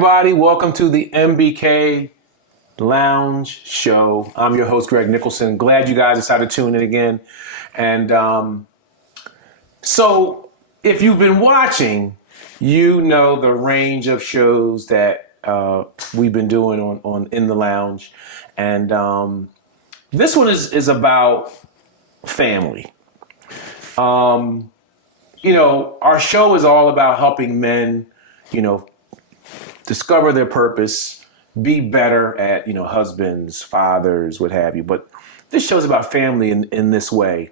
everybody. Welcome to the MBK Lounge Show. I'm your host, Greg Nicholson. Glad you guys decided to tune in again. And so if you've been watching, you know the range of shows that we've been doing on In the Lounge. And this one is about family. Our show is all about helping men, discover their purpose, be better at, husbands, fathers, what have you. But this show's about family in this way.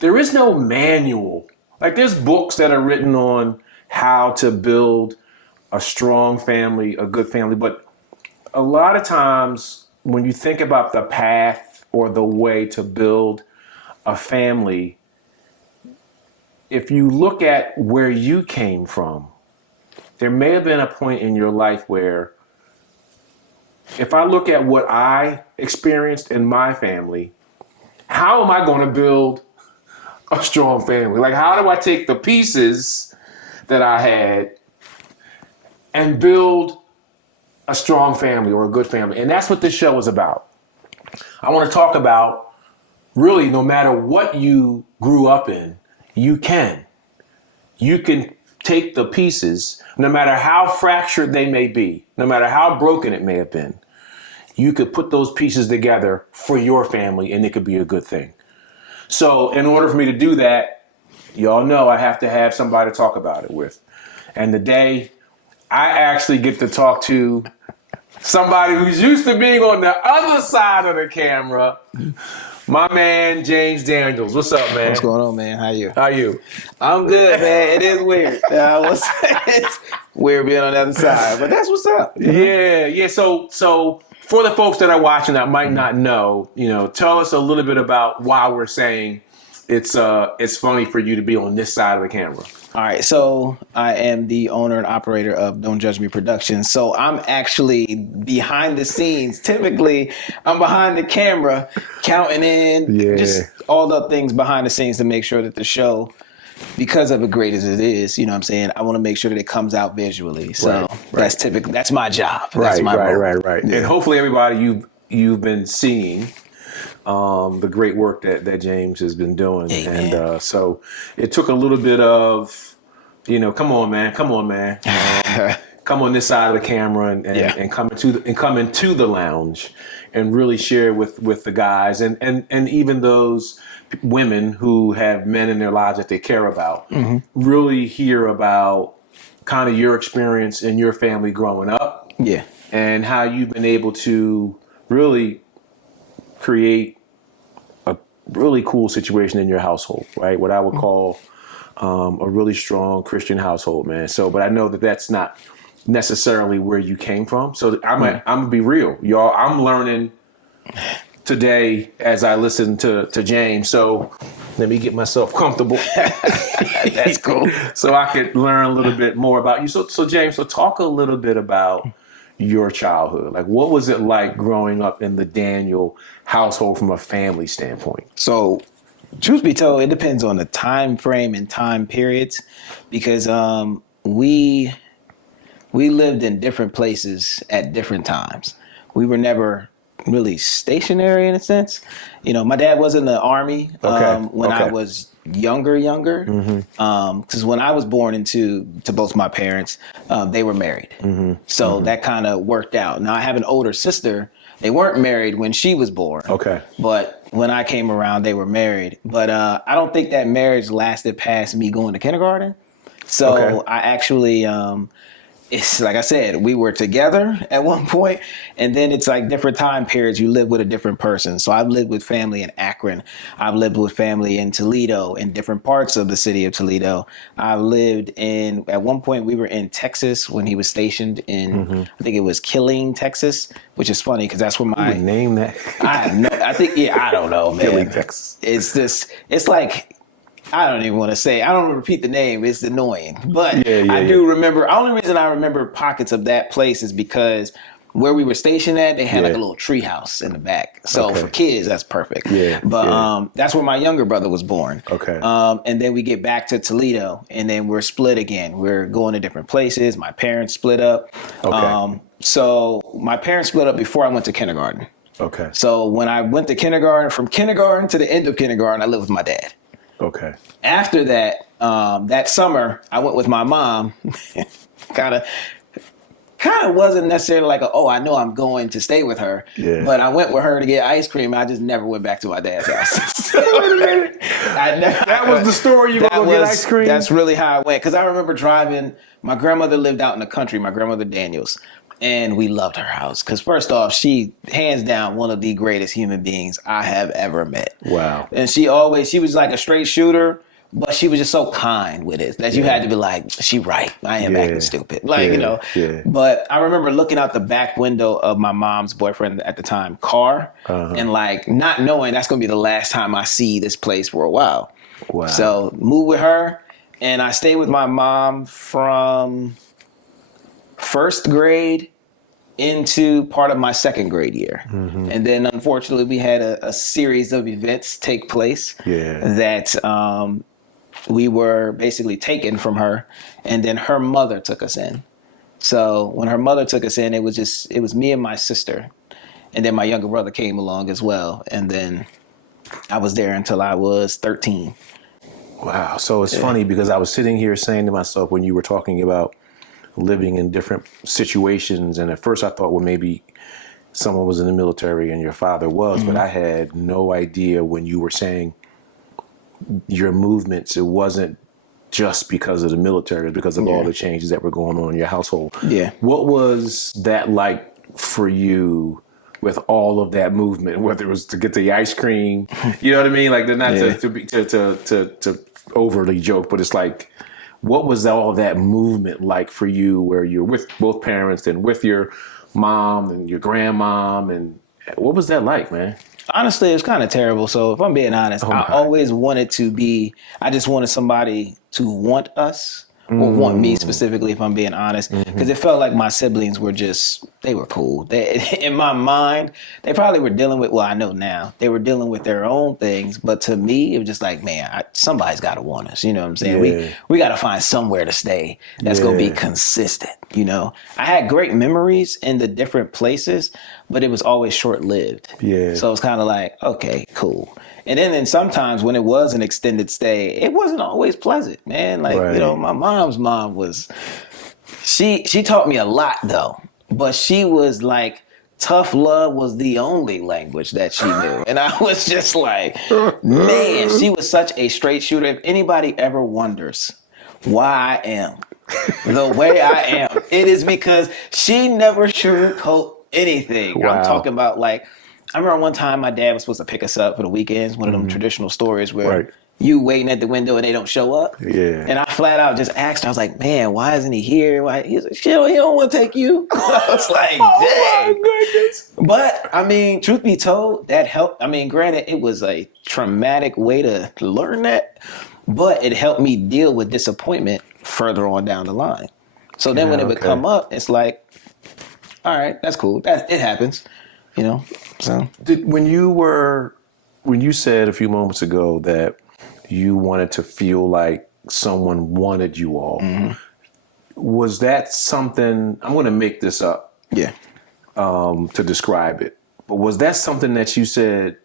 There is no manual. Like there's books that are written on how to build a strong family, a good family. But a lot of times when you think about the path or the way to build a family, if you look at where you came from, there may have been a point in your life where, if I look at what I experienced in my family, how am I going to build a strong family? Like, how do I take the pieces that I had and build a strong family or a good family? And that's what this show is about. I want to talk about, really, no matter what you grew up in, you can take the pieces, no matter how fractured they may be, no matter how broken it may have been, you could put those pieces together for your family and it could be a good thing. So in order for me to do that, y'all know I have to have somebody to talk about it with. And today I actually get to talk to somebody who's used to being on the other side of the camera. My man, James Daniels. What's up, man? What's going on, man? How you? I'm good, man. It is weird. It's weird being on the other side, but that's what's up. Yeah. So for the folks that are watching that might not know, tell us a little bit about why we're saying it's funny for you to be on this side of the camera. All right, so I am the owner and operator of Don't Judge Me Productions. So I'm actually behind the scenes. Typically, I'm behind the camera counting in just all the things behind the scenes to make sure that the show, because of as great as it is, I want to make sure that it comes out visually. So that's my job. That's my role. Right. Yeah. And hopefully everybody you've been seeing the great work that James has been doing. Amen. And so it took a little bit of, come on, man. Come on this side of the camera and come into the lounge and really share with the guys and even those women who have men in their lives that they care about, really hear about kind of your experience in your family growing up. Yeah. And how you've been able to really create a really cool situation in your household, right? What I would call a really strong Christian household, man. So, but I know that that's not necessarily where you came from. So I'm gonna be real, y'all. I'm learning today as I listen to James. So let me get myself comfortable. That's cool. So I could learn a little bit more about you. So James, talk a little bit about your childhood. Like, what was it like growing up in the Daniel household from a family standpoint? So, truth be told, it depends on the time frame and time periods, because we lived in different places at different times. We were never really stationary in a sense. My dad was in the army when I was younger. Because when I was born into both my parents, they were married. So that kind of worked out. Now I have an older sister. They weren't married when she was born. Okay. But when I came around, they were married. But I don't think that marriage lasted past me going to kindergarten. So I actually it's like I said, we were together at one point, and then it's like different time periods. You live with a different person. So I've lived with family in Akron. I've lived with family in Toledo, in different parts of the city of Toledo. I've lived at one point we were in Texas when he was stationed in, I think it was Killeen, Texas, which is funny because that's where my name that. I don't know, man. Killeen, Texas. It's like, I don't even want to say, I don't want to repeat the name. It's annoying. But I do remember, the only reason I remember pockets of that place is because where we were stationed at, they had like a little tree house in the back. So for kids, that's perfect. Yeah. But that's where my younger brother was born. Okay. And then we get back to Toledo, and then we're split again. We're going to different places. My parents split up. Okay. So my parents split up before I went to kindergarten. Okay. So when I went to kindergarten, from kindergarten to the end of kindergarten, I lived with my dad. Okay. After that, that summer, I went with my mom. kind of wasn't necessarily like, I know I'm going to stay with her. Yeah. But I went with her to get ice cream. I just never went back to my dad's house. Wait a minute. That was the story. You were going to get ice cream? That's really how I went. Because I remember driving. My grandmother lived out in the country, my grandmother Daniels. And we loved her house. Because first off, she, hands down, one of the greatest human beings I have ever met. Wow. And she was like a straight shooter. But she was just so kind with it that you had to be like, she right. I am acting stupid. Like, Yeah. But I remember looking out the back window of my mom's boyfriend at the time, car, and like not knowing that's going to be the last time I see this place for a while. Wow. So moved with her, and I stayed with my mom from first grade into part of my second grade year. Mm-hmm. And then unfortunately we had a series of events take place that we were basically taken from her, and then her mother took us in. So when her mother took us in, it was me and my sister, and then my younger brother came along as well. And then I was there until I was 13. Wow. So it's funny because I was sitting here saying to myself when you were talking about living in different situations, and at first I thought, well, maybe someone was in the military and your father was, but I had no idea when you were saying your movements, it wasn't just because of the military, it was because of all the changes that were going on in your household. Yeah. What was that like for you with all of that movement, whether it was to get the ice cream, you know what I mean? Like, they're not to overly joke, but it's like, what was all that movement like for you where you're with both parents and with your mom and your grandmom, and what was that like, man? Honestly, it's kind of terrible. So if I'm being honest, I always wanted to be, I just wanted somebody to want us or want me specifically, if I'm being honest, because it felt like my siblings were they were cool. In my mind, they probably were dealing with, well, I know now, they were dealing with their own things. But to me, it was just like, man, somebody's got to want us. You know what I'm saying? Yeah. We got to find somewhere to stay that's going to be consistent. You know, I had great memories in the different places, but it was always short-lived. Yeah. So it's kind of like, okay, cool. And then sometimes when it was an extended stay, it wasn't always pleasant, man. Like, my mom's mom was, she taught me a lot though, but she was like, tough love was the only language that she knew. And I was just like, man, she was such a straight shooter. If anybody ever wonders why I am the way I am, it is because she never sugarcoat anything. Wow. I'm talking about like, I remember one time my dad was supposed to pick us up for the weekends, one of them traditional stories where you waiting at the window and they don't show up. Yeah. And I flat out just asked her, I was like, man, why isn't he here? Why? He's like, he don't want to take you. I was like, dang. Oh my goodness. But I mean, truth be told, that helped. I mean, granted, it was a traumatic way to learn that, but it helped me deal with disappointment further on down the line. So then when it would come up, it's like, all right, that's cool. It happens, you know? So when you said a few moments ago that you wanted to feel like someone wanted you all, was that something, I'm going to make this up to describe it, but was that something that you said,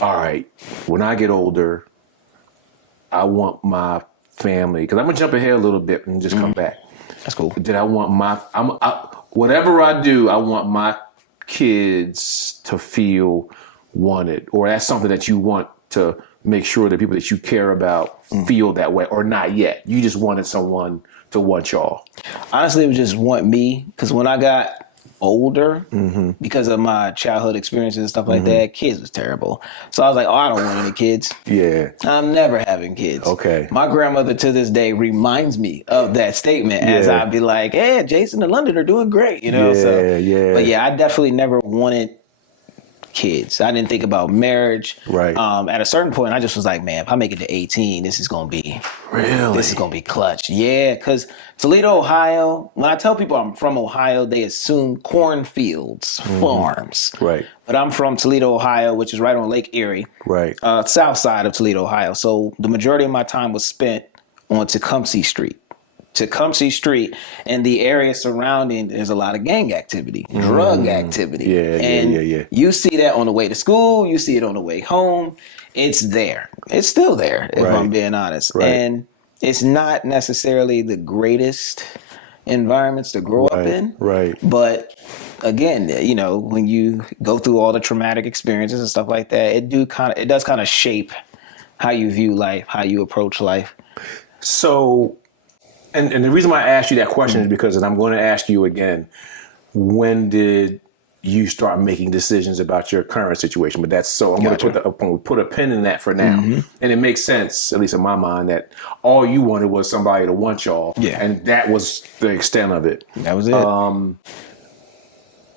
all right, when I get older, I want my family, because I'm going to jump ahead a little bit and just come back. That's cool. Did I want whatever I do, I want my kids to feel wanted, or that's something that you want to make sure that people that you care about feel that way, or not yet? You just wanted someone to want y'all? Honestly, it was just want me, because when I got older, because of my childhood experiences and stuff like that, kids was terrible. So I was like, I don't want any kids. Yeah. I'm never having kids. Okay. My grandmother to this day reminds me of that statement as I'd be like, hey, Jason and London are doing great, you know? But yeah, I definitely never wanted kids. I didn't think about marriage. Right. At a certain point, I just was like, man, if I make it to 18, this is gonna be clutch. Yeah, because Toledo, Ohio. When I tell people I'm from Ohio, they assume cornfields, farms. Right. But I'm from Toledo, Ohio, which is right on Lake Erie. Right. South side of Toledo, Ohio. So the majority of my time was spent on Tecumseh Street. Tecumseh Street and the area surrounding, there's a lot of gang activity, drug activity. Yeah. You see that on the way to school, you see it on the way home. It's there. It's still there, if I'm being honest. Right. And it's not necessarily the greatest environments to grow up in. Right. But again, you know, when you go through all the traumatic experiences and stuff like that, it does kind of shape how you view life, how you approach life. So, and the reason why I asked you that question is because, and I'm going to ask you again, when did you start making decisions about your current situation? But that's so I'm going to put a pin in that for now. And it makes sense, at least in my mind, that all you wanted was somebody to want y'all. Yeah. And that was the extent of it. That was it.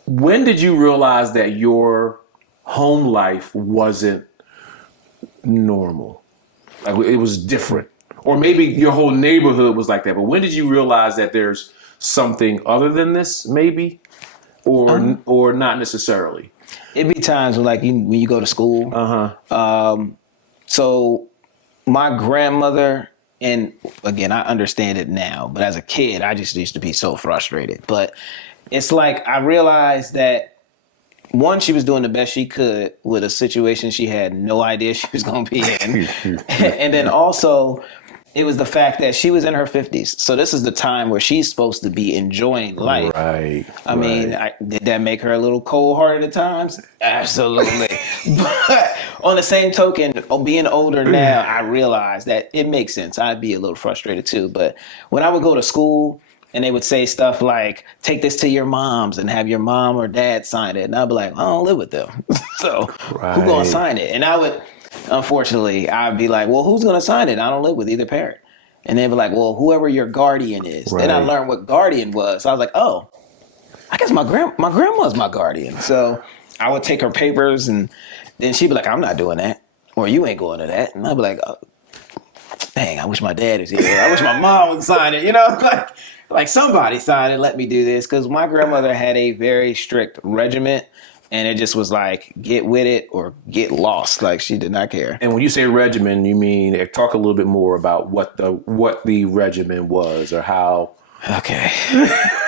When did you realize that your home life wasn't normal? Like it was different? Or maybe your whole neighborhood was like that. But when did you realize that there's something other than this, maybe? Or not necessarily? It'd be times when, like, when you go to school. So my grandmother, and again, I understand it now, but as a kid, I just used to be so frustrated. But it's like I realized that, one, she was doing the best she could with a situation she had no idea she was going to be in. And then also, it was the fact that she was in her 50s. So this is the time where she's supposed to be enjoying life. Right. I mean, did that make her a little cold-hearted at times? Absolutely. But on the same token, being older now, I realize that it makes sense. I'd be a little frustrated too. But when I would go to school and they would say stuff like, take this to your mom's and have your mom or dad sign it. And I'd be like, I don't live with them. So who gonna sign it? And I would... Unfortunately, I'd be like, well, who's going to sign it? I don't live with either parent. And they'd be like, well, whoever your guardian is. Right. Then I learned what guardian was. So I was like, oh, I guess my grandma's my guardian. So I would take her papers and then she'd be like, I'm not doing that. Or you ain't going to that. And I'd be like, oh, dang, I wish my dad was here. I wish my mom would sign it. You know, like somebody sign it, let me do this. Because my grandmother had a very strict regiment. And it just was like, get with it or get lost. Like, she did not care. And when you say regimen, you mean, talk a little bit more about what the regimen was or how. Okay.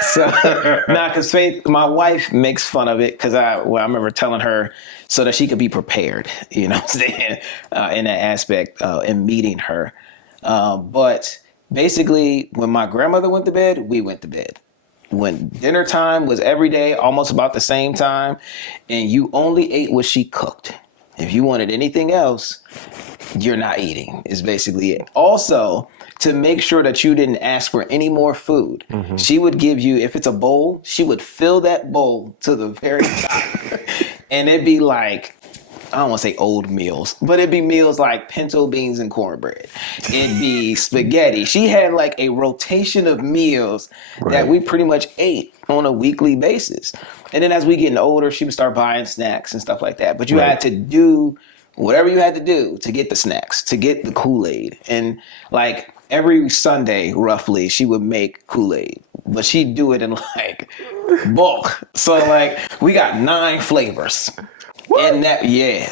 So, because Faith, my wife makes fun of it because I remember telling her so that she could be prepared, you know what I'm saying, in that aspect, in meeting her. But basically, when my grandmother went to bed, we went to bed. When dinner time was every day, almost about the same time, and you only ate what she cooked. If you wanted anything else, you're not eating, is basically it. Also, to make sure that you didn't ask for any more food, she would give you, if it's a bowl, she would fill that bowl to the very top. And it'd be like, I don't want to say old meals, but it'd be meals like pinto beans and cornbread. It'd be spaghetti. She had like a rotation of meals that we pretty much ate on a weekly basis. And then as we getting older, she would start buying snacks and stuff like that. But you had to do whatever you had to do to get the snacks, to get the Kool-Aid. And like every Sunday, roughly, she would make Kool-Aid. But she'd do it in like bulk. So like we got 9 flavors. What? In that,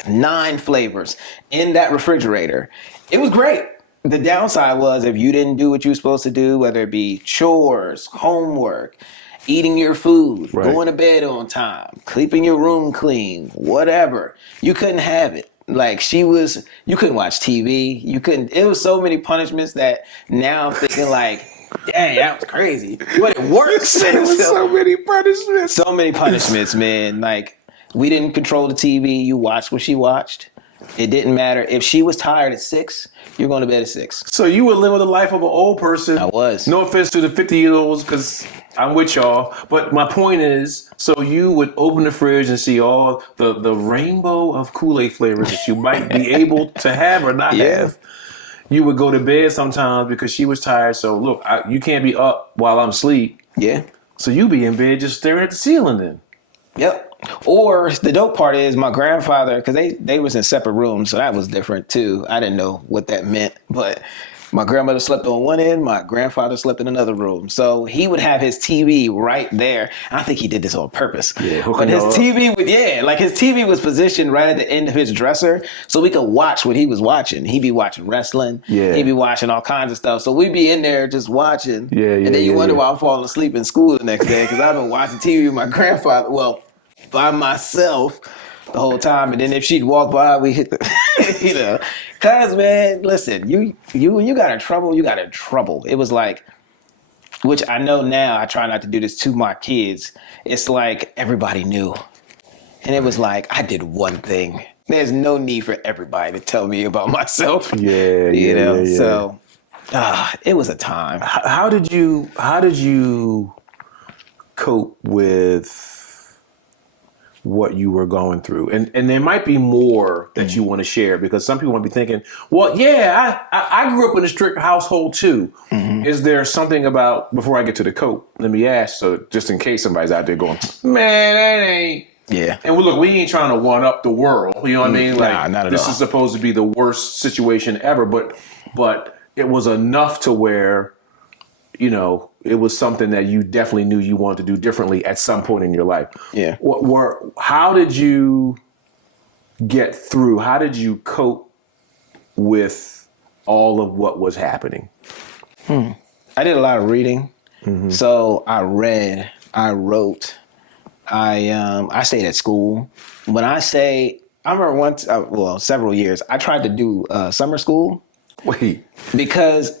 9 flavors in that refrigerator. It was great. The downside was if you didn't do what you were supposed to do, whether it be chores, homework, eating your food, going to bed on time, keeping your room clean, whatever, you couldn't have it. Like you couldn't watch TV. It was so many punishments that now I'm thinking like, dang, that was crazy. But it works. It was so many punishments. So many punishments, man. Like, we didn't control the TV. You watched what she watched. It didn't matter. If she was tired at 6, you're going to bed at 6. So you were living the life of an old person. I was. No offense to the 50-year-olds, because I'm with y'all. But my point is, so you would open the fridge and see all the rainbow of Kool-Aid flavors that you might be able to have or not have. You would go to bed sometimes because she was tired. So look, you can't be up while I'm asleep. Yeah. So you be in bed just staring at the ceiling then. Yep. Or the dope part is my grandfather, because they was in separate rooms, so that was different too. I didn't know what that meant, but my grandmother slept on one end, my grandfather slept in another room. So he would have his TV right there. I think he did this on purpose. Yeah, but his TV would, like his TV was positioned right at the end of his dresser, so we could watch what he was watching. He'd be watching wrestling. Yeah. He'd be watching all kinds of stuff. So we'd be in there just watching. Yeah, and then you wonder why I'm falling asleep in school the next day, because I've been watching TV with my grandfather. Well, by myself the whole time, and then if she'd walk by, we hit the, cause man, listen, when you got in trouble, you got in trouble. It was like, which I know now, I try not to do this to my kids. It's like everybody knew, and it was like I did one thing. There's no need for everybody to tell me about myself. you know. So, it was a time. How did you cope with what you were going through? And there might be more that you want to share, because some people might be thinking, well, yeah, I grew up in a strict household too. Mm-hmm. Is there something about, before I get to the cope, let me ask, so just in case somebody's out there going, man, that ain't. Yeah. And look, we ain't trying to one up the world. You know what I mean? Like, nah, not at this all. is supposed to be the worst situation ever, but it was enough to where, you know, it was something that you definitely knew you wanted to do differently at some point in your life. Yeah. How did you get through? How did you cope with all of what was happening? I did a lot of reading. Mm-hmm. So I read, I wrote, I stayed at school. When I remember once, several years, I tried to do summer school. Wait. Because,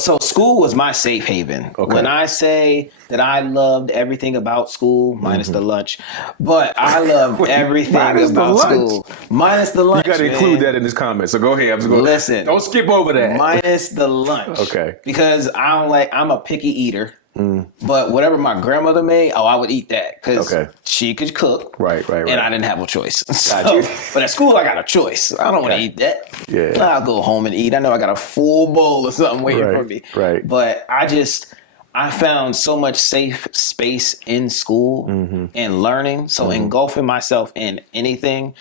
so school was my safe haven. Okay. When I say that I loved everything about school, minus the lunch, but I loved everything about school. Minus the lunch. You got to include that in this comment. So go ahead. Listen. Don't skip over that. Minus the lunch. Okay. Because I'm a picky eater. But whatever my grandmother made, I would eat that because she could cook. Right. And I didn't have a choice. But at school, I got a choice. I don't want to eat that. Yeah. I'll go home and eat. I know I got a full bowl of something waiting for me. Right. But I found so much safe space in school and learning. So engulfing myself in anything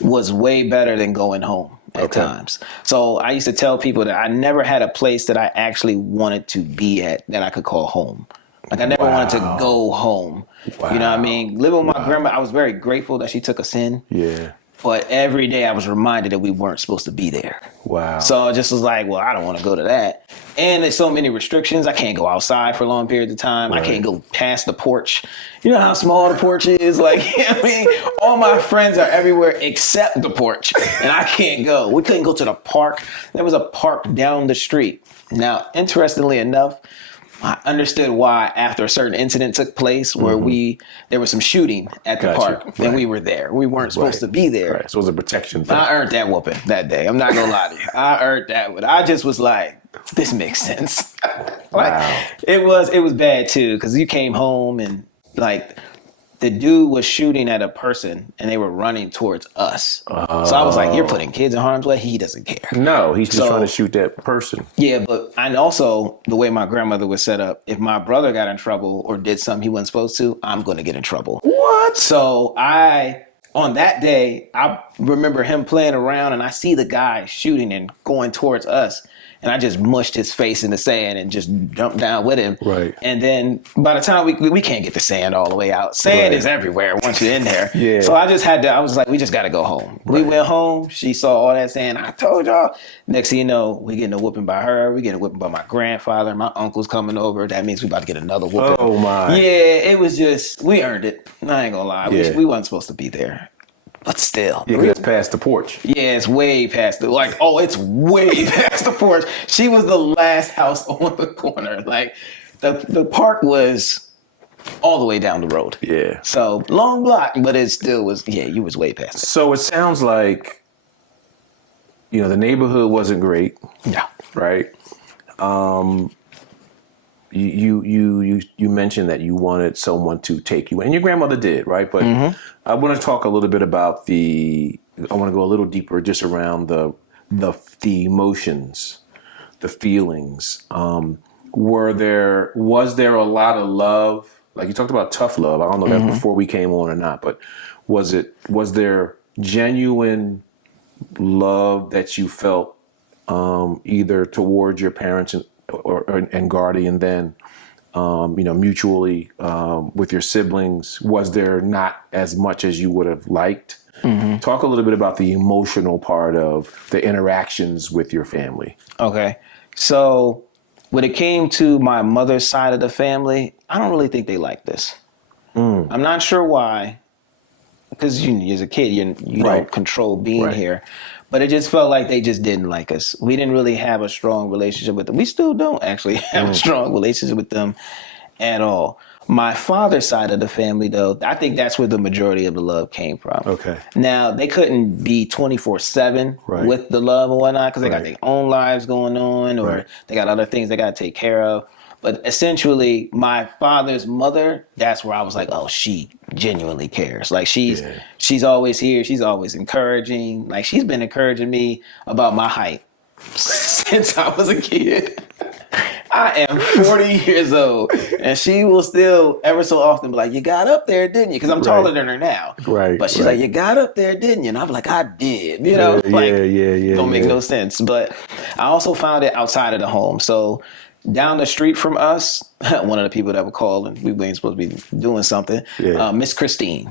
was way better than going home at times. So I used to tell people that I never had a place that I actually wanted to be at that I could call home. Like I never wanted to go home. Wow. You know what I mean? Living with my grandma, I was very grateful that she took us in. Yeah. But every day I was reminded that we weren't supposed to be there. Wow. So I just was like, well, I don't want to go to that. And there's so many restrictions. I can't go outside for long periods of time. Right. I can't go past the porch. You know how small the porch is? Like, I mean, all my friends are everywhere except the porch. And I can't go. We couldn't go to the park. There was a park down the street. Now, interestingly enough, I understood why after a certain incident took place where there was some shooting at the park and we were there. We weren't supposed to be there. Right. So it was a protection thing. I earned that whooping that day. I'm not going to lie to you. I earned that one. I just was like, this makes sense. It was bad too, because you came home and like the dude was shooting at a person and they were running towards us. So I was like, you're putting kids in harm's way? He doesn't care. No, he's just trying to shoot that person. Yeah, and also the way my grandmother was set up, if my brother got in trouble or did something he wasn't supposed to, I'm going to get in trouble. What? So on that day, I remember him playing around and I see the guy shooting and going towards us. And I just mushed his face in the sand and just jumped down with him. Right. And then by the time we can't get the sand all the way out. Sand is everywhere once you're in there. Yeah. So I was like, we just got to go home. Right. We went home. She saw all that sand. I told y'all. Next thing you know, we getting a whooping by her. We getting a whooping by my grandfather. My uncle's coming over. That means we about to get another whooping. Oh, my. Yeah, it was just, we earned it. I ain't going to lie. Yeah. We wasn't supposed to be there. But still. Yeah, it's past the porch. Yeah, it's way past it's way past the porch. She was the last house on the corner. Like, the park was all the way down the road. Yeah. So, long block, but it still was, you was way past it. So it sounds like, the neighborhood wasn't great. Yeah. Right? You mentioned that you wanted someone to take you, and your grandmother did, right? But I want to talk a little bit about I want to go a little deeper just around the emotions, the feelings. Was there a lot of love? like you talked about tough love. I don't know if that's before we came on or not, but was there genuine love that you felt either towards your parents and guardian, then mutually with your siblings? Was there not as much as you would have liked? Talk a little bit about the emotional part of the interactions with your family. Okay. So when it came to my mother's side of the family, I don't really think they like this. I'm not sure why, because as a kid, you don't control being here. But it just felt like they just didn't like us. We didn't really have a strong relationship with them. We still don't actually have a strong relationship with them at all. My father's side of the family, though, I think that's where the majority of the love came from. Okay. Now, they couldn't be 24/7 with the love and whatnot because they got their own lives going on, or they got other things they got to take care of. But essentially, my father's mother, that's where I was like, oh, she genuinely cares. Like, she's always here. She's always encouraging. Like, she's been encouraging me about my height since I was a kid. I am 40 years old, and she will still ever so often be like, you got up there, didn't you? Because I'm taller than her now. But she's like, you got up there, didn't you? And I'm like, I did. Don't make no sense. But I also found it outside of the home. So down the street from us, one of the people that would call, and we weren't supposed to be doing something, Miss Christine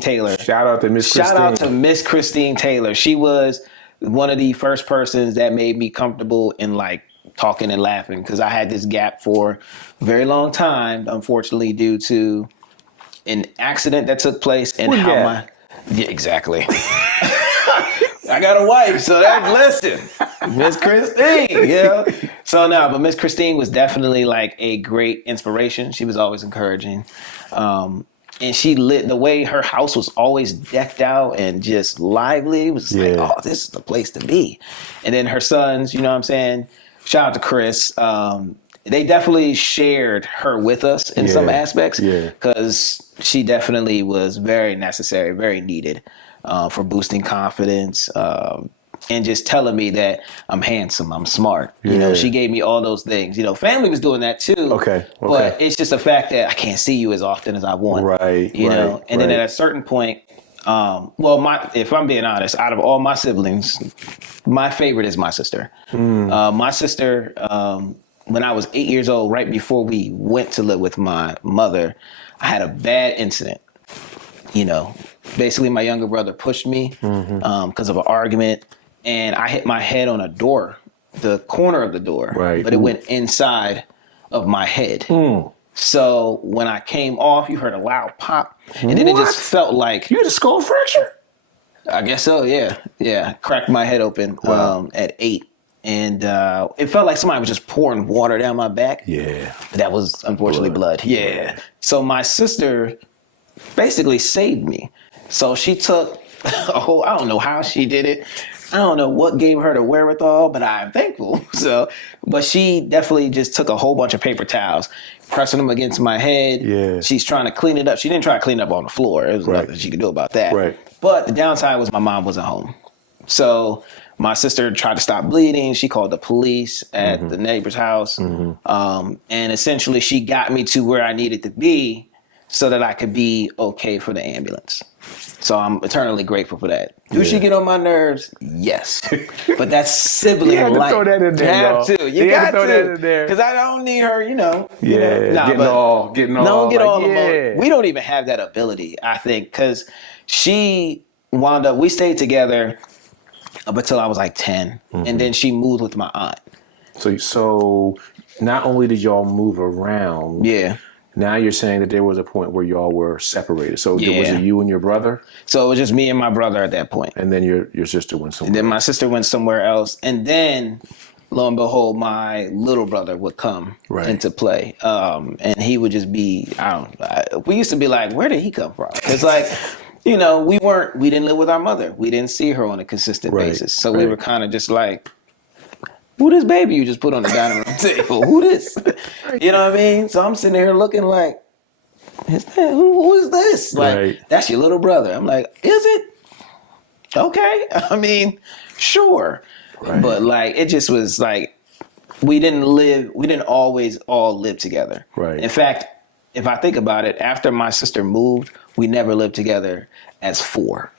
Taylor. Shout out to Miss Christine. Shout out to Miss Christine Taylor. She was one of the first persons that made me comfortable in like talking and laughing, because I had this gap for a very long time, unfortunately, due to an accident that took place and exactly. I got a wife, so listen, Miss Christine, So but Miss Christine was definitely like a great inspiration. She was always encouraging. And she the way her house was always decked out and just lively. It was like, oh, this is the place to be. And then her sons, you know what I'm saying? Shout out to Chris. They definitely shared her with us in some aspects, because she definitely was very necessary, very needed for boosting confidence and just telling me that I'm handsome, I'm smart. You know, she gave me all those things. You know, family was doing that too. But it's just a fact that I can't see you as often as I want. You know, and then at a certain point, if I'm being honest, out of all my siblings, my favorite is my sister. My sister, when I was 8 years old, right before we went to live with my mother, I had a bad incident. You know, basically my younger brother pushed me because of an argument, and I hit my head on a door, the corner of the door, but it went inside of my head. So when I came off, you heard a loud pop, and then it just felt like... You had a skull fracture? I guess so, yeah. Cracked my head open at 8. And it felt like somebody was just pouring water down my back. That was unfortunately blood. So my sister basically saved me. So she took a whole... I don't know how she did it. I don't know what gave her the wherewithal, but I'm thankful. But she definitely just took a whole bunch of paper towels, pressing them against my head. She's trying to clean it up. She didn't try to clean it up on the floor. There was nothing she could do about that. But the downside was my mom wasn't home. So my sister tried to stop bleeding. She called the police at the neighbor's house. And essentially she got me to where I needed to be so that I could be okay for the ambulance. So I'm eternally grateful for that. Do she get on my nerves? Yes. But that's sibling life. You have to throw that in there, You have to. You got to. That in there. Because I don't need her, you know. Getting all. Don't get all emotional. We don't even have that ability, I think, because she wound up, we stayed together up until I was like 10. And then she moved with my aunt. So not only did y'all move around. Now you're saying that there was a point where y'all were separated. So was it you and your brother? So it was just me and my brother at that point. And then your sister went somewhere. And then my sister went somewhere else. And then, lo and behold, my little brother would come into play. And he would just be, we used to be like, where did he come from? It's like, you know, we didn't live with our mother. We didn't see her on a consistent basis. So we were kind of just like, who this baby you just put on the dining room table? Who this? You know what I mean? So I'm sitting here looking like, who is this? Like, that's your little brother. I'm like, is it? Okay. I mean, sure. But like, it just was like, we didn't always all live together. In fact, if I think about it, after my sister moved, we never lived together as 4.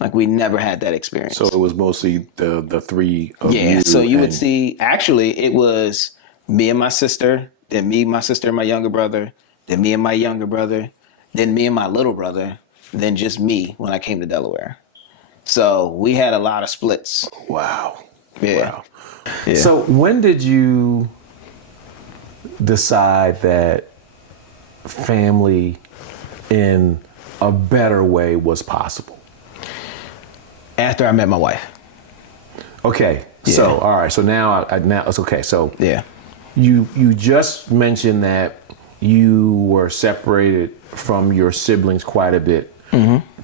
Like we never had that experience. So it was mostly the 3 of you. Yeah. So you would see, actually, it was me and my sister, then me, my sister, and my younger brother, then me and my younger brother, then me and my little brother, then just me when I came to Delaware. So we had a lot of splits. Wow. Yeah. Wow. Yeah. So when did you decide that family in a better way was possible? After I met my wife. Okay. Yeah. So, all right. So now it's okay. So Yeah. you just mentioned that you were separated from your siblings quite a bit.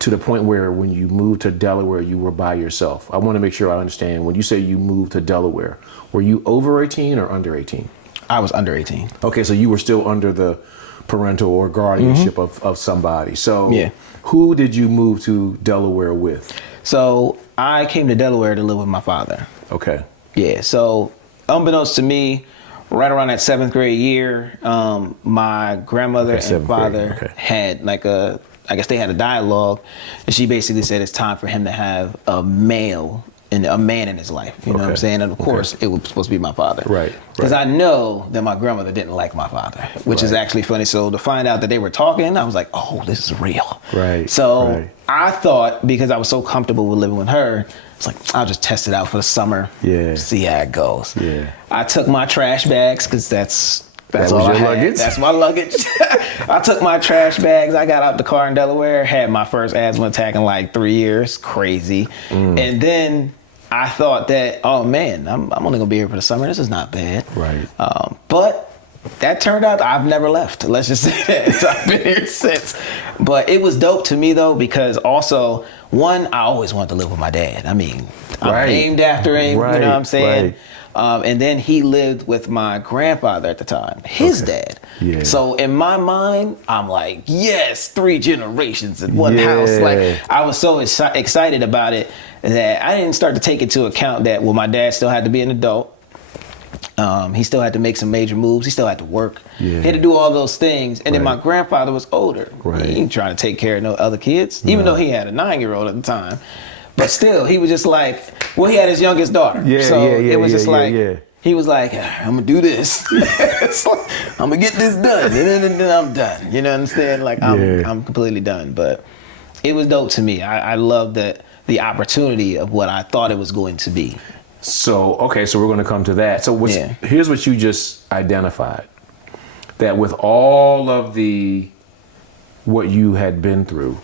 To the point where when you moved to Delaware, you were by yourself. I want to make sure I understand. When you say you moved to Delaware, were you over 18 or under 18? I was under 18. Okay, so you were still under the parental or guardianship of somebody. So Yeah. who did you move to Delaware with? So I came to Delaware to live with my father. Okay. Yeah. So unbeknownst to me, right around that 7th grade year, my grandmother and father had like I guess they had a dialogue, and she basically said it's time for him to have a man in his life. You know what I'm saying? And of course, it was supposed to be my father. Right. Because I know that my grandmother didn't like my father, which is actually funny. So to find out that they were talking, I was like, oh, this is real. Right. So I thought, because I was so comfortable with living with her, it's like, I'll just test it out for the summer. Yeah. See how it goes. Yeah. I took my trash bags because that's That all was I your had. luggage? That's my luggage. I took my trash bags. I got out the car in Delaware, had my first asthma attack in like 3 years. Crazy. And then I thought that, oh man, I'm only gonna be here for the summer. This is not bad. Right. But that turned out I've never left. Let's just say that. I've been here since. But it was dope to me though, because also, one, I always wanted to live with my dad. I mean, I'm named after him, you know what I'm saying? Right. And then he lived with my grandfather at the time, his dad. Yeah. So in my mind, I'm like, yes, 3 generations in one house. Like, I was so excited about it that I didn't start to take into account that, well, my dad still had to be an adult. He still had to make some major moves. He still had to work. He had to do all those things. And then my grandfather was older. He ain't trying to take care of no other kids, even though he had a 9-year-old at the time. But still, he was just like, well, he had his youngest daughter. It was just like, he was like, I'm going to do this. Like, I'm going to get this done. And then I'm done. You know what I'm saying? Like, I'm completely done. But it was dope to me. I love the opportunity of what I thought it was going to be. So, okay, so we're going to come to that. So here's what you just identified. That with all of what you had been through,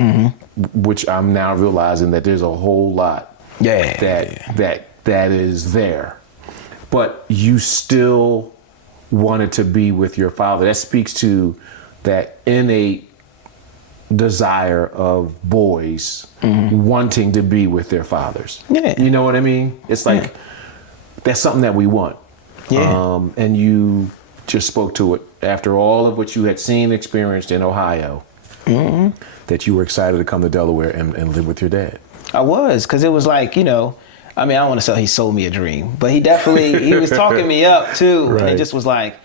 which I'm now realizing that there's a whole lot that is there, but you still wanted to be with your father. That speaks to that innate desire of boys wanting to be with their fathers. You know what I mean? It's like that's something that we want. And you just spoke to it after all of what you had seen, experienced in Ohio. That you were excited to come to Delaware and live with your dad. I was, because it was like, you know, I mean, I don't want to say he sold me a dream, but he definitely, he was talking me up too. And it just was like,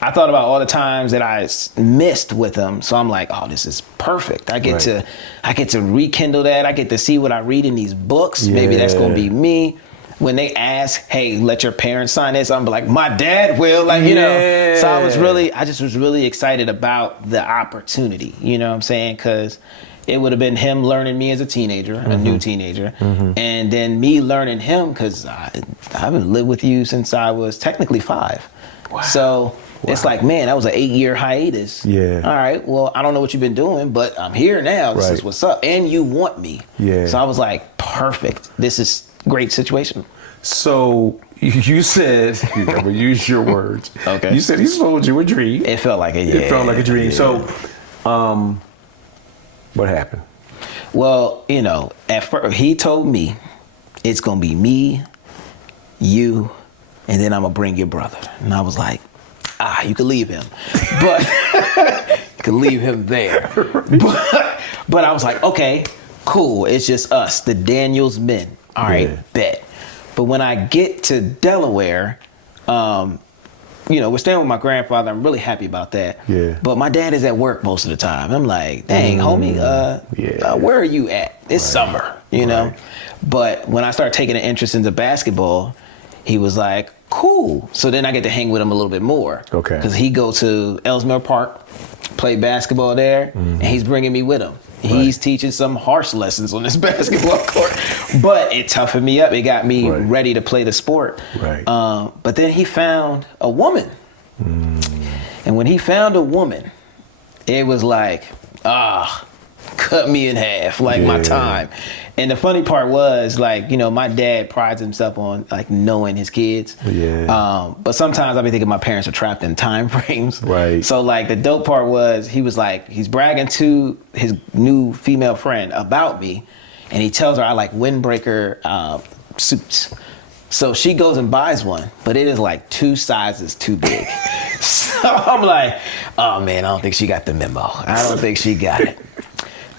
I thought about all the times that I missed with him. So I'm like, oh, this is perfect. I get to rekindle that. I get to see what I read in these books. Maybe that's going to be me. When they ask, hey, let your parents sign this, I'm like, my dad will, like, you know. So I just was really excited about the opportunity, you know what I'm saying? Because it would have been him learning me as a teenager, a new teenager, and then me learning him, because I haven't lived with you since I was technically 5. Wow. So it's like, man, that was an 8-year hiatus. All right, well, I don't know what you've been doing, but I'm here now. This is what's up. And you want me. So I was like, perfect. This is great situation. So you said, you never use your words. You said he sold you a dream. It felt like it. It felt like a dream. So, what happened? Well, you know, at first he told me it's gonna be me, you, and then I'm gonna bring your brother. And I was like, you can leave him, but you can leave him there. But I was like, okay, cool. It's just us, the Daniels men. All right, bet. But when I get to Delaware, we're staying with my grandfather. I'm really happy about that. Yeah. But my dad is at work most of the time. I'm like, dang, homie, where are you at? It's summer, know? But when I started taking an interest into basketball, he was like, cool. So then I get to hang with him a little bit more. Okay. Because he go to Ellesmere Park, play basketball there, and he's bringing me with him. He's teaching some harsh lessons on this basketball court, but it toughened me up. It got me ready to play the sport. Right. But then he found a woman. And when he found a woman, it was like, cut me in half, like my time. And the funny part was, like, my dad prides himself on, like, knowing his kids. Yeah. But sometimes I be thinking my parents are trapped in time frames. Right. So, like, the dope part was, he was like, he's bragging to his new female friend about me, and he tells her I like windbreaker suits. So she goes and buys one, but it is like 2 sizes too big. So I'm like, oh man, I don't think she got the memo. I don't think she got it.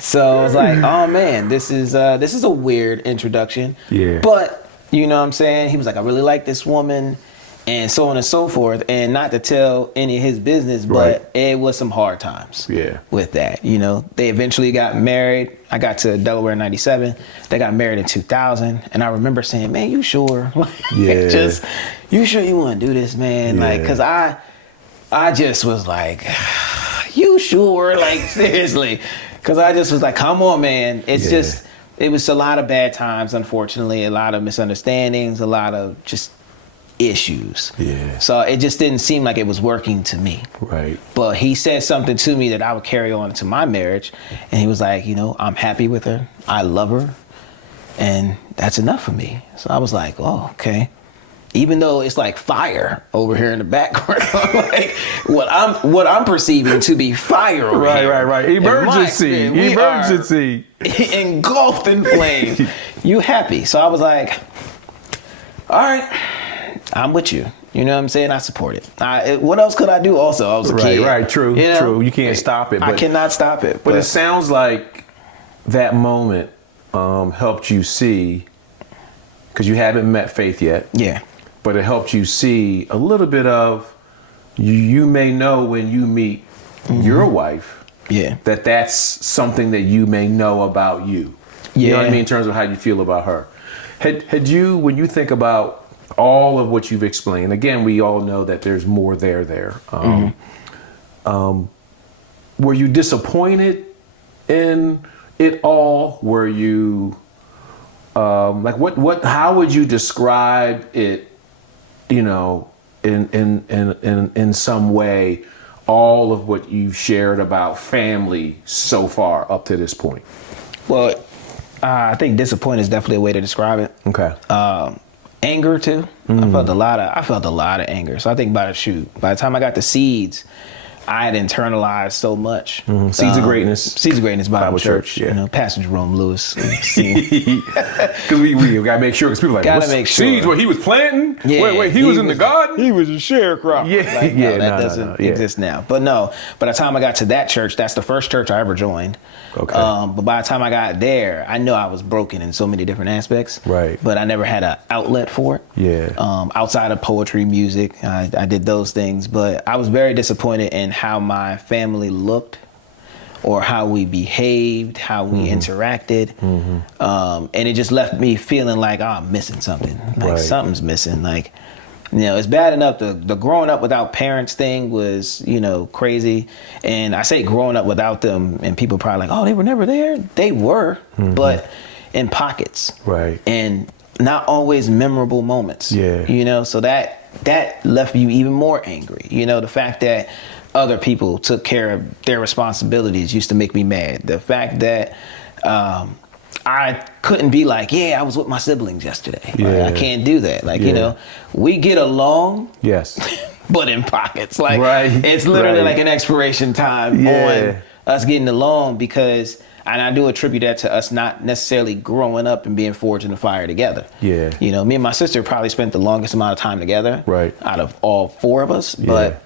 So I was like, oh man, this is a weird introduction. Yeah. But you know what I'm saying? He was like, I really like this woman, and so on and so forth. And not to tell any of his business, but it was some hard times. Yeah. With that, they eventually got married. I got to Delaware in '97. They got married in 2000, and I remember saying, "Man, you sure? You sure you want to do this, man? Yeah. Like, cause I just was like, you sure? Like, seriously." Because I just was like, come on, man. It's just, it was a lot of bad times, unfortunately, a lot of misunderstandings, a lot of just issues. Yeah. So it just didn't seem like it was working to me. Right. But he said something to me that I would carry on into my marriage. And he was like, I'm happy with her. I love her. And that's enough for me. So I was like, oh, okay. Even though it's like fire over here in the background, like what I'm perceiving to be fire over here. Right. Emergency. Emergency. Engulfed in flames. You happy? So I was like, all right, I'm with you. You know what I'm saying? I support it. What else could I do? Also, I was a kid. Right. True. True. You can't stop it. I cannot stop it. But it sounds like that moment helped you see, because you haven't met Faith yet. Yeah. But it helped you see a little bit of, you may know when you meet your wife, that that's something that you may know about you. You know what I mean, in terms of how you feel about her. Had you, when you think about all of what you've explained, again, we all know that there's more there. Were you disappointed in it all? Were you, how would you describe it, in some way, all of what you've shared about family so far up to this point? Well, I think disappointed is definitely a way to describe it. Okay. Anger too. I felt a lot of anger. So I think by the time I got the Seeds, I had internalized so much. Seeds of Greatness. Seeds of Greatness Bible Church. Pastor Jerome Lewis. Because we gotta make sure, because people are like, gotta make sure. Seeds where he was planting? Wait, he was in the garden? He was a sharecropper. That doesn't Yeah. exist now. But no, by the time I got to that church, that's the first church I ever joined. Okay. But by the time I got there, I know I was broken in so many different aspects. Right. But I never had an outlet for it. Yeah. Outside of poetry, music, I did those things. But I was very disappointed in how my family looked, or how we behaved, how we interacted. And it just left me feeling like, I'm missing something. Like something's missing. Like, it's bad enough. The growing up without parents thing was, crazy. And I say growing up without them, and people probably like, oh, they were never there. They were, but in pockets. Right. And not always memorable moments. Yeah. So that left you even more angry. The fact that other people took care of their responsibilities used to make me mad. The fact that I couldn't be like, I was with my siblings yesterday. Like, I can't do that. Like, we get along. Yes. But in pockets. Like, it's literally like an expiration time on us getting along, because, and I do attribute that to us not necessarily growing up and being forged in the fire together. Yeah. Me and my sister probably spent the longest amount of time together. Right. Out of all 4 of us. But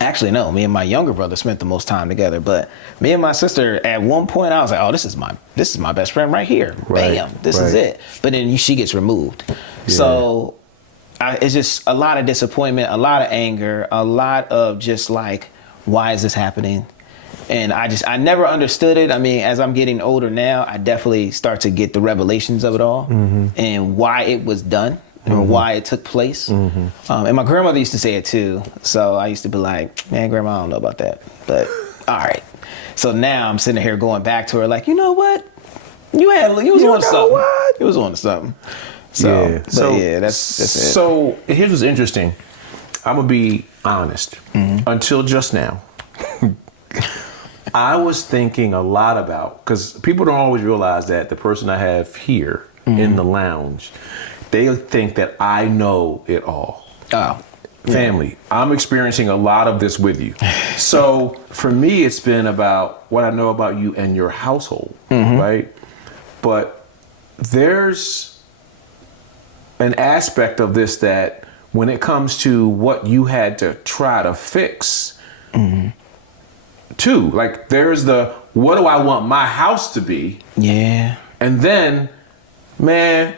actually, no, me and my younger brother spent the most time together. But me and my sister, at one point, I was like, oh, this is my best friend right here. Bam, this is it. But then she gets removed. So it's just a lot of disappointment, a lot of anger, a lot of just like, why is this happening? And I never understood it. I mean, as I'm getting older now, I definitely start to get the revelations of it all and why it was done or why it took place. And my grandmother used to say it too. So I used to be like, man, Grandma, I don't know about that. But all right. So now I'm sitting here going back to her like, you know what? You was on something. What? You was on something. So, that's it. So here's what's interesting. I'm gonna be honest. Until just now, I was thinking a lot about, because people don't always realize that the person I have here in the lounge, they think that I know it all. Oh. Family, I'm experiencing a lot of this with you. So for me, it's been about what I know about you and your household, right? But there's an aspect of this that when it comes to what you had to try to fix, too, like there's the, what do I want my house to be? Yeah. And then, man,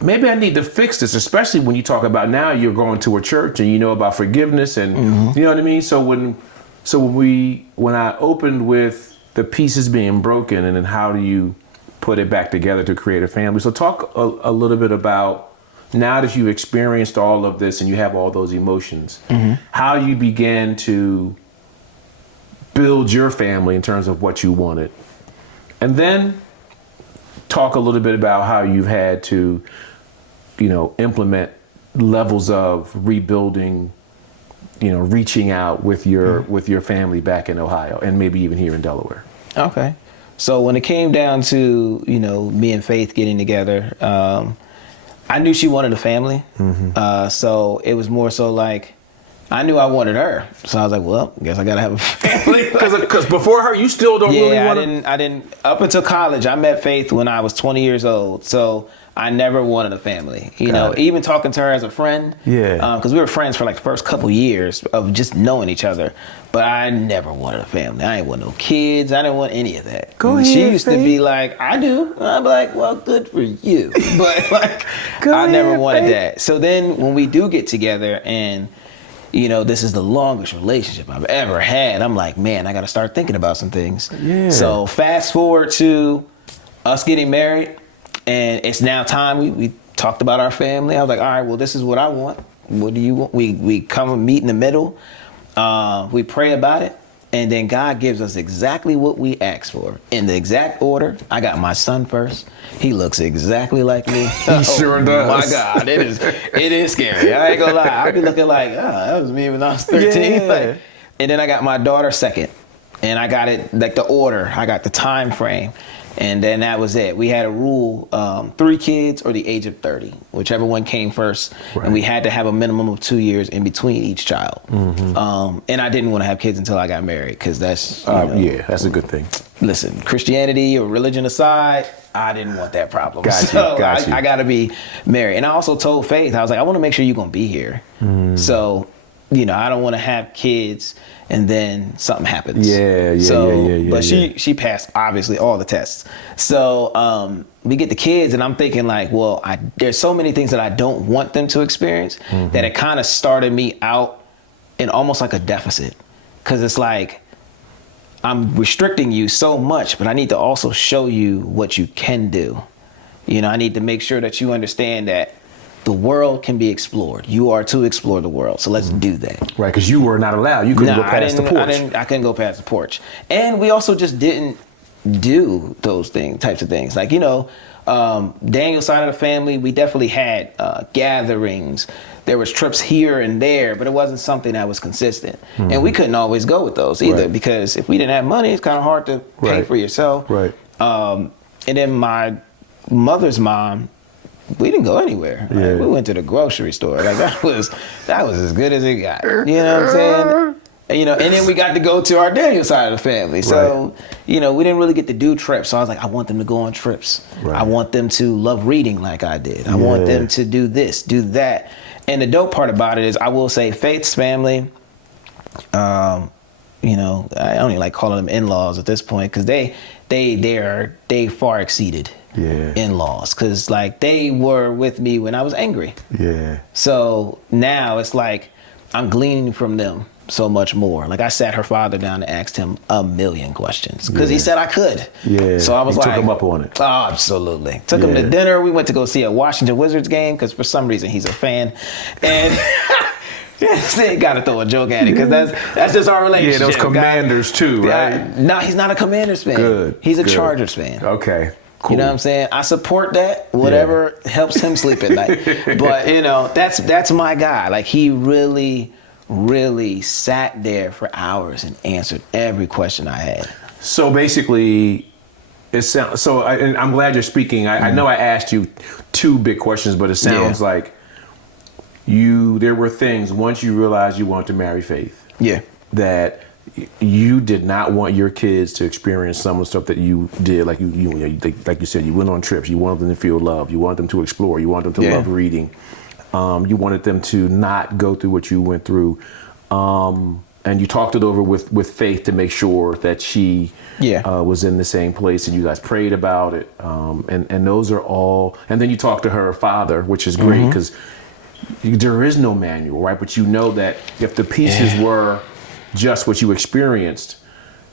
maybe I need to fix this, especially when you talk about now you're going to a church and you know about forgiveness and you know what I mean? So when I opened with the pieces being broken and then how do you put it back together to create a family? So talk a little bit about, now that you've experienced all of this and you have all those emotions, how you began to build your family in terms of what you wanted. And then talk a little bit about how you've had to, implement levels of rebuilding, reaching out with your family back in Ohio and maybe even here in Delaware. Okay. So when it came down to, me and Faith getting together, I knew she wanted a family. So it was more so like, I knew I wanted her. So I was like, well, I guess I got to have a family. Because before her, you still don't really want to... I didn't, up until college, I met Faith when I was 20 years old. So I never wanted a family. Even talking to her as a friend. Yeah. Because we were friends for like the first couple years of just knowing each other. But I never wanted a family. I didn't want no kids. I didn't want any of that. She used to be like, I do. And I'd be like, well, good for you. But like, I never wanted that. So then when we do get together and, this is the longest relationship I've ever had, I'm like, man, I got to start thinking about some things. Yeah. So fast forward to us getting married and it's now time. We talked about our family. I was like, all right, well, this is what I want. What do you want? We come and meet in the middle. We pray about it, and then God gives us exactly what we asked for in the exact order. I got my son first. He looks exactly like me. He sure does. My God, it is scary. I ain't gonna lie. I'll be looking like, that was me when I was 13. Yeah. And then I got my daughter second, and I got it like the order. I got the time frame. And then that was it. We had a rule, 3 kids or the age of 30, whichever one came first. Right. And we had to have a minimum of 2 years in between each child. And I didn't want to have kids until I got married because that's, that's a good thing. Listen, Christianity or religion aside, I didn't want that problem. Got you. I got to be married. And I also told Faith, I was like, I want to make sure you're going to be here. So, I don't want to have kids and then something happens. But she passed obviously all the tests. So we get the kids and I'm thinking like, well, there's so many things that I don't want them to experience that it kind of started me out in almost like a deficit. Cause it's like, I'm restricting you so much, but I need to also show you what you can do. I need to make sure that you understand that the world can be explored. You are to explore the world. So let's do that. Right, because you were not allowed. You couldn't go past the porch. I couldn't go past the porch. And we also just didn't do those types of things. Like, Daniel's side of the family, we definitely had gatherings. There was trips here and there, but it wasn't something that was consistent. And we couldn't always go with those either because if we didn't have money, it's kind of hard to pay for yourself. Right. And then my mother's mom, we didn't go anywhere. Yeah. Like, we went to the grocery store. Like that was as good as it got. You know what I'm saying? And then we got to go to our Daniel side of the family. So, we didn't really get to do trips. So I was like, I want them to go on trips. Right. I want them to love reading like I did. I want them to do this, do that. And the dope part about it is I will say Faith's family, I don't even like calling them in-laws at this point because they far exceeded in-laws, because like they were with me when I was angry. Yeah. So now it's like I'm gleaning from them so much more. Like I sat her father down and asked him a million questions because he said I could. Yeah. So I was took him up on it. Oh, absolutely. Took him to dinner. We went to go see a Washington Wizards game because for some reason he's a fan. And they got to throw a joke at it because that's just our relationship. Yeah, those Commanders too, right? No, he's not a Commanders fan. Good. He's a Chargers fan. Okay. Cool. You know what I'm saying? I support that. Whatever helps him sleep at night. But you know, that's my guy. Like he really sat there for hours and answered every question I had. So basically, and I'm glad you're speaking. I know I asked you two big questions, but it sounds like there were things once you realized you wanted to marry Faith. Yeah. That you did not want your kids to experience some of the stuff that you did. Like like you said, you went on trips. You wanted them to feel love. You wanted them to explore. You wanted them to love reading. You wanted them to not go through what you went through. And you talked it over with Faith to make sure that she was in the same place, and you guys prayed about it. And those are all, and then you talked to her father, which is great because there is no manual, right? But you know that if the pieces were just what you experienced,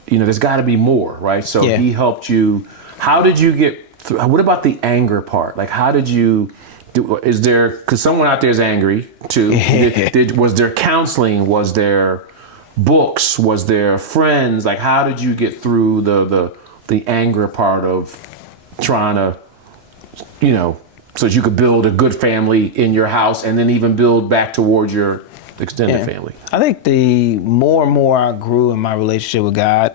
you know, there's got to be more, right? So he helped you. How did you get through? What about the anger part? Like, how did you... Is there, because someone out there is angry too. Was there counseling? Was there books? Was there friends? Like, how did you get through the anger part of trying to, you know, so that you could build a good family in your house and then even build back towards your extended family? I think the more and more I grew in my relationship with God,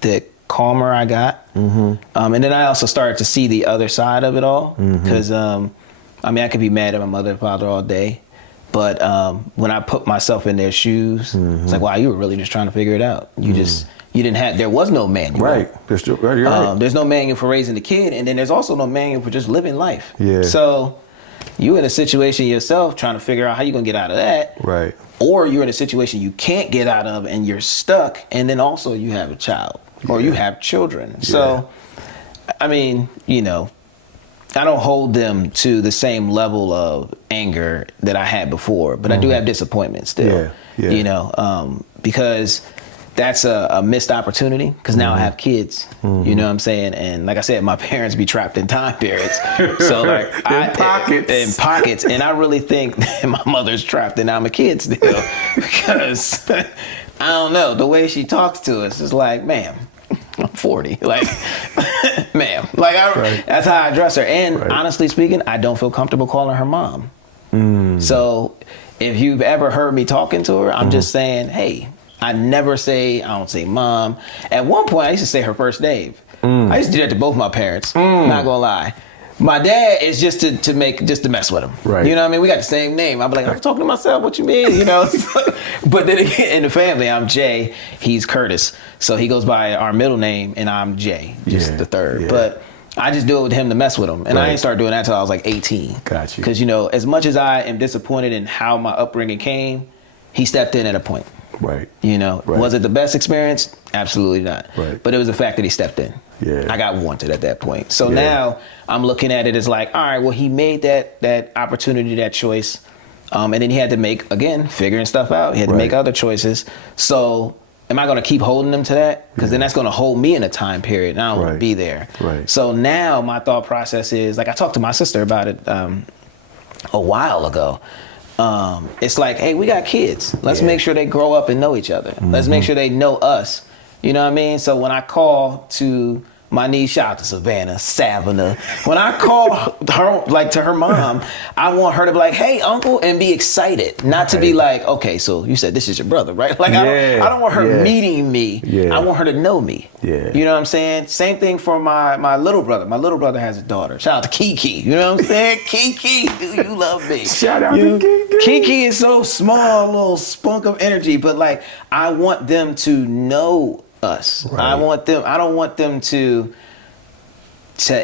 the calmer I got. And then I also started to see the other side of it all because I mean, I could be mad at my mother and father all day, but when I put myself in their shoes, it's like, wow, you were really just trying to figure it out. There was no manual. Right. You're right. There's no manual for raising the kid, and then there's also no manual for just living life. So you in a situation yourself trying to figure out how you're gonna get out of that. Right. Or you're in a situation you can't get out of and you're stuck, and then also you have a child. Or you have children. So, I mean, you know, I don't hold them to the same level of anger that I had before, but I do have disappointment still. You know, because that's a missed opportunity because now I have kids. You know what I'm saying? And like I said, my parents be trapped in time periods. So like in pockets. And I really think that my mother's trapped and I'm a kid still because I don't know, the way she talks to us is like, ma'am, I'm 40. Like, ma'am. Like, that's how I address her. And honestly speaking, I don't feel comfortable calling her mom. So if you've ever heard me talking to her, I'm just saying, hey, I don't say mom. At one point, I used to say her first name. I used to do that to both my parents. Not gonna lie. My dad is just to mess with him. Right. You know what I mean? We got the same name. I'm like, I'm talking to myself. What you mean? You know? But then again, in the family, I'm Jay. He's Curtis. So he goes by our middle name, and I'm Jay, just the third. But I just do it with him to mess with him. And I didn't start doing that until I was like 18. Gotcha. Because, you know, as much as I am disappointed in how my upbringing came, he stepped in at a point. Right. You know, was it the best experience? Absolutely not. Right. But it was the fact that he stepped in. Yeah. I got wanted at that point. So now I'm looking at it as like, all right, well, he made that opportunity, that choice. And then he had to make, again, figuring stuff out. He had to make other choices. So am I going to keep holding him to that? Because then that's going to hold me in a time period, and I don't want to be there. Right. So now my thought process is, like I talked to my sister about it a while ago. It's like, hey, we got kids. Let's make sure they grow up and know each other. Let's make sure they know us. You know what I mean? So when I call to my niece, shout out to Savannah. When I call her, like to her mom, I want her to be like, hey, uncle, and be excited. Not to be like, okay, so you said this is your brother, right? Like, I don't want her meeting me. I want her to know me. You know what I'm saying? Same thing for my little brother. My little brother has a daughter. Shout out to Kiki. You know what I'm saying? Kiki, do you love me? Shout out to Kiki. Kiki is so small, little spunk of energy, but like, I want them to know us. I don't want them to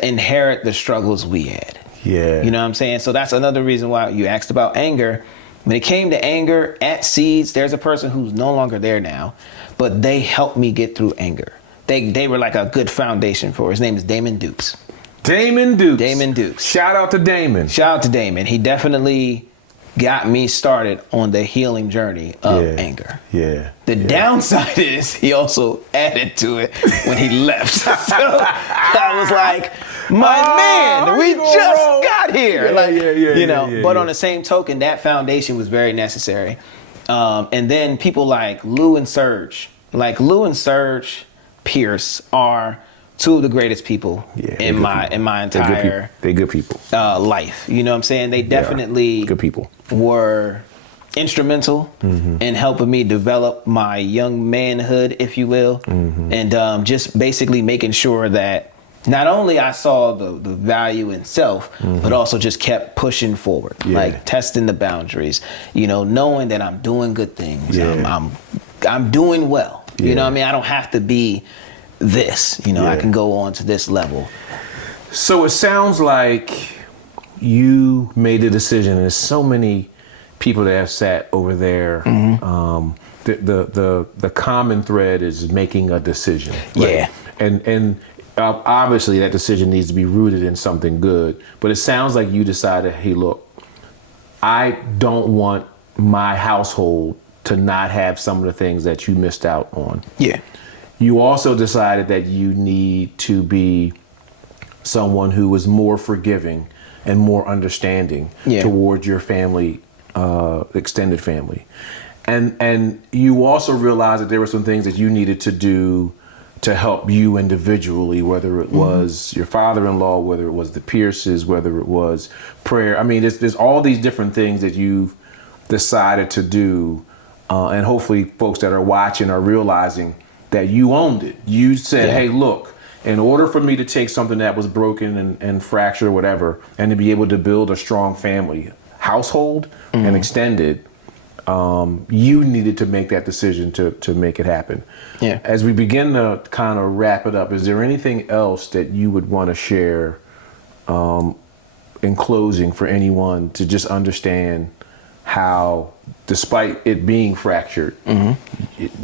inherit the struggles we had. Yeah. You know what I'm saying? So that's another reason why you asked about anger. When it came to anger at Seeds, there's a person who's no longer there now, but they helped me get through anger. They were like a good foundation for it. His name is Damon Dukes. Damon Dukes. Damon Dukes. Shout out to Damon. Shout out to Damon. He definitely got me started on the healing journey of anger. Yeah. The downside is he also added to it when he left. So I was like, man, we just got here. But on the same token, that foundation was very necessary. And then people like Lou and Serge Pierce are two of the greatest people in my entire they're good people. Life. You know what I'm saying? They definitely good people. Were instrumental in helping me develop my young manhood, if you will, and just basically making sure that not only I saw the value in self, but also just kept pushing forward, like testing the boundaries, knowing that I'm doing good things. I'm doing well. You know what I mean? I don't have to be this, I can go on to this level. So it sounds like you made a decision, and there's so many people that have sat over there. The common thread is making a decision. Right? And obviously that decision needs to be rooted in something good, but it sounds like you decided, hey, look, I don't want my household to not have some of the things that you missed out on. Yeah. You also decided that you need to be someone who is more forgiving and more understanding towards your family, extended family. And you also realized that there were some things that you needed to do to help you individually, whether it was your father-in-law, whether it was the Pierces, whether it was prayer. I mean, there's all these different things that you've decided to do. And hopefully folks that are watching are realizing that you owned it. You said, hey, look, in order for me to take something that was broken and fractured or whatever, and to be able to build a strong family, household and extended, you needed to make that decision to make it happen. Yeah. As we begin to kind of wrap it up, is there anything else that you would want to share in closing for anyone to just understand how, despite it being fractured,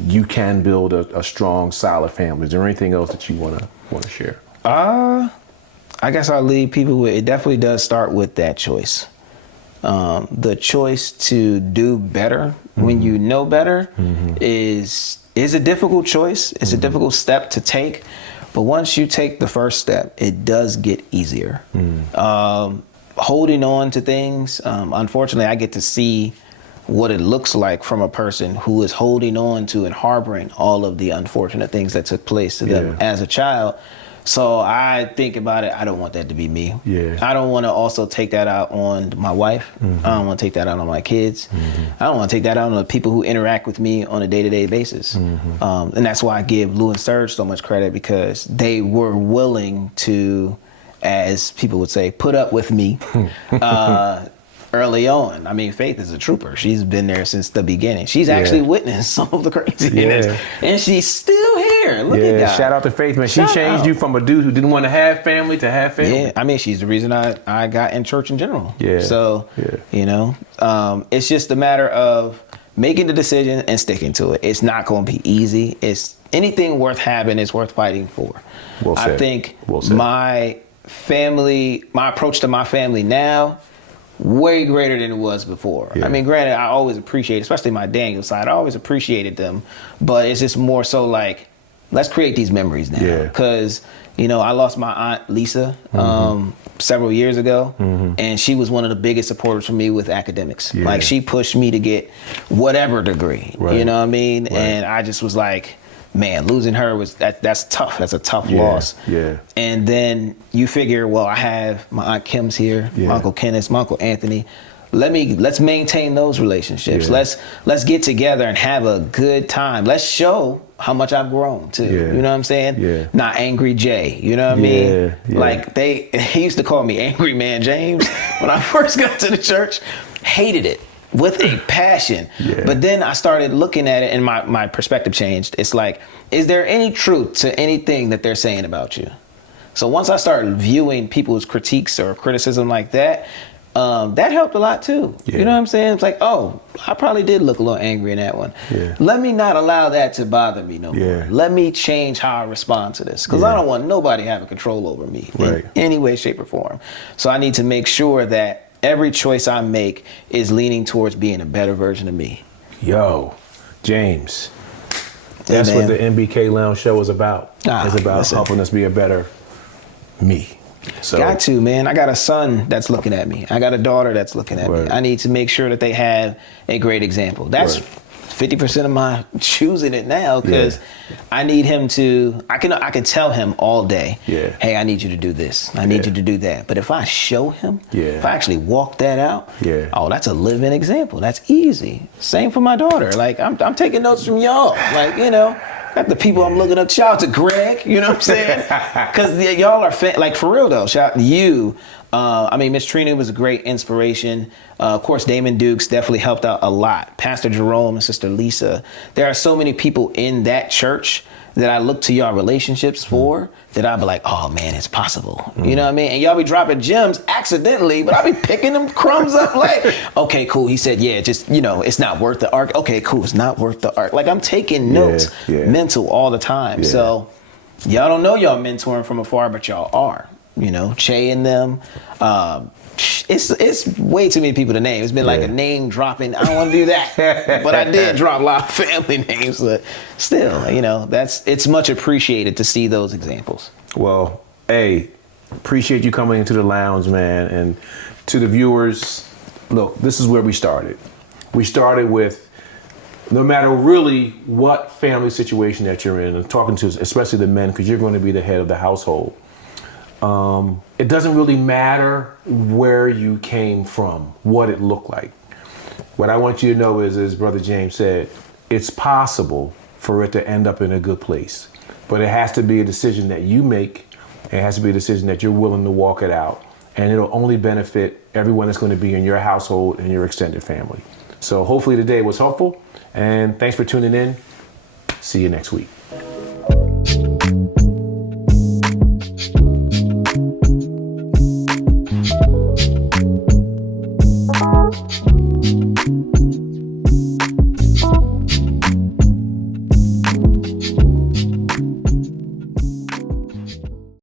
you can build a strong, solid family? Is there anything else that you want to share? I guess I'll leave people with, it definitely does start with that choice. The choice to do better when you know better is a difficult choice. It's a difficult step to take, but once you take the first step, it does get easier. Holding on to things, unfortunately, I get to see what it looks like from a person who is holding on to and harboring all of the unfortunate things that took place to them as a child. So I think about it, I don't want that to be me. I don't want to also take that out on my wife. I don't want to take that out on my kids. I don't want to take that out on the people who interact with me on a day-to-day basis. And that's why I give Lou and Serge so much credit, because they were willing to, as people would say, put up with me early on. I mean, Faith is a trooper. She's been there since the beginning. She's actually witnessed some of the craziness, and she's still here. Look at that. Shout out to Faith, man. She changed you from a dude who didn't want to have family to have family. Yeah, I mean, she's the reason I got in church in general. So, it's just a matter of making the decision and sticking to it. It's not going to be easy. It's anything worth having is worth fighting for. Well said. I think my approach to my family now, way greater than it was before. I mean, granted, I always appreciate, especially my Daniel side, I always appreciated them, but it's just more so like, let's create these memories now. Because, I lost my aunt Lisa several years ago, and she was one of the biggest supporters for me with academics. Like, she pushed me to get whatever degree, you know what I mean? And I just was like, man, losing her that's tough. That's a tough loss. And then you figure, well, I have my Aunt Kim's here, my Uncle Kenneth, my Uncle Anthony. Let's maintain those relationships. Let's get together and have a good time. Let's show how much I've grown too. You know what I'm saying? Not Angry Jay. You know what I mean? Like he used to call me Angry Man James when I first got to the church. Hated it with a passion. But then I started looking at it and my perspective changed. It's like, is there any truth to anything that they're saying about you? So once I started viewing people's critiques or criticism like that, that helped a lot too. Yeah. You know what I'm saying? It's like, oh, I probably did look a little angry in that one. Yeah. Let me not allow that to bother me no Yeah. more. Let me change how I respond to this, because I don't want nobody having control over me in any way, shape, or form. So I need to make sure that every choice I make is leaning towards being a better version of me. Yo, James, that's what the MBK Lounge Show is about. It's about helping us be a better me. So, got to, man. I got a son that's looking at me. I got a daughter that's looking at me. I need to make sure that they have a great example. That's 50% of my choosing it now, because I need him to, I can tell him all day, hey, I need you to do this. I need you to do that. But if I show him, if I actually walk that out, oh, that's a living example. That's easy. Same for my daughter. Like, I'm taking notes from y'all. Like, you know, got the people I'm looking up. Shout out to Greg, you know what I'm saying? Because y'all are, like, for real though, shout out to you. I mean, Miss Trina was a great inspiration. Of course, Damon Dukes definitely helped out a lot. Pastor Jerome and Sister Lisa. There are so many people in that church that I look to y'all relationships for, that I'll be like, oh man, it's possible. You know what I mean? And y'all be dropping gems accidentally, but I'll be picking them crumbs up like, okay, cool. He said, yeah, just, you know, it's not worth the arc. Okay, cool. It's not worth the arc. Like, I'm taking notes mental all the time. So y'all don't know y'all mentoring from afar, but y'all are. You know, Che and them. It's way too many people to name. It's been like a name dropping. I don't want to do that, but I did drop a lot of family names. But still, you know, it's much appreciated to see those examples. Well, hey, appreciate you coming into the lounge, man, and to the viewers. Look, this is where we started. We started with, no matter really what family situation that you're in, and talking to especially the men, because you're going to be the head of the household. It doesn't really matter where you came from, what it looked like. What I want you to know is, as Brother James said, it's possible for it to end up in a good place. But it has to be a decision that you make. It has to be a decision that you're willing to walk it out. And it'll only benefit everyone that's going to be in your household and your extended family. So hopefully today was helpful. And thanks for tuning in. See you next week.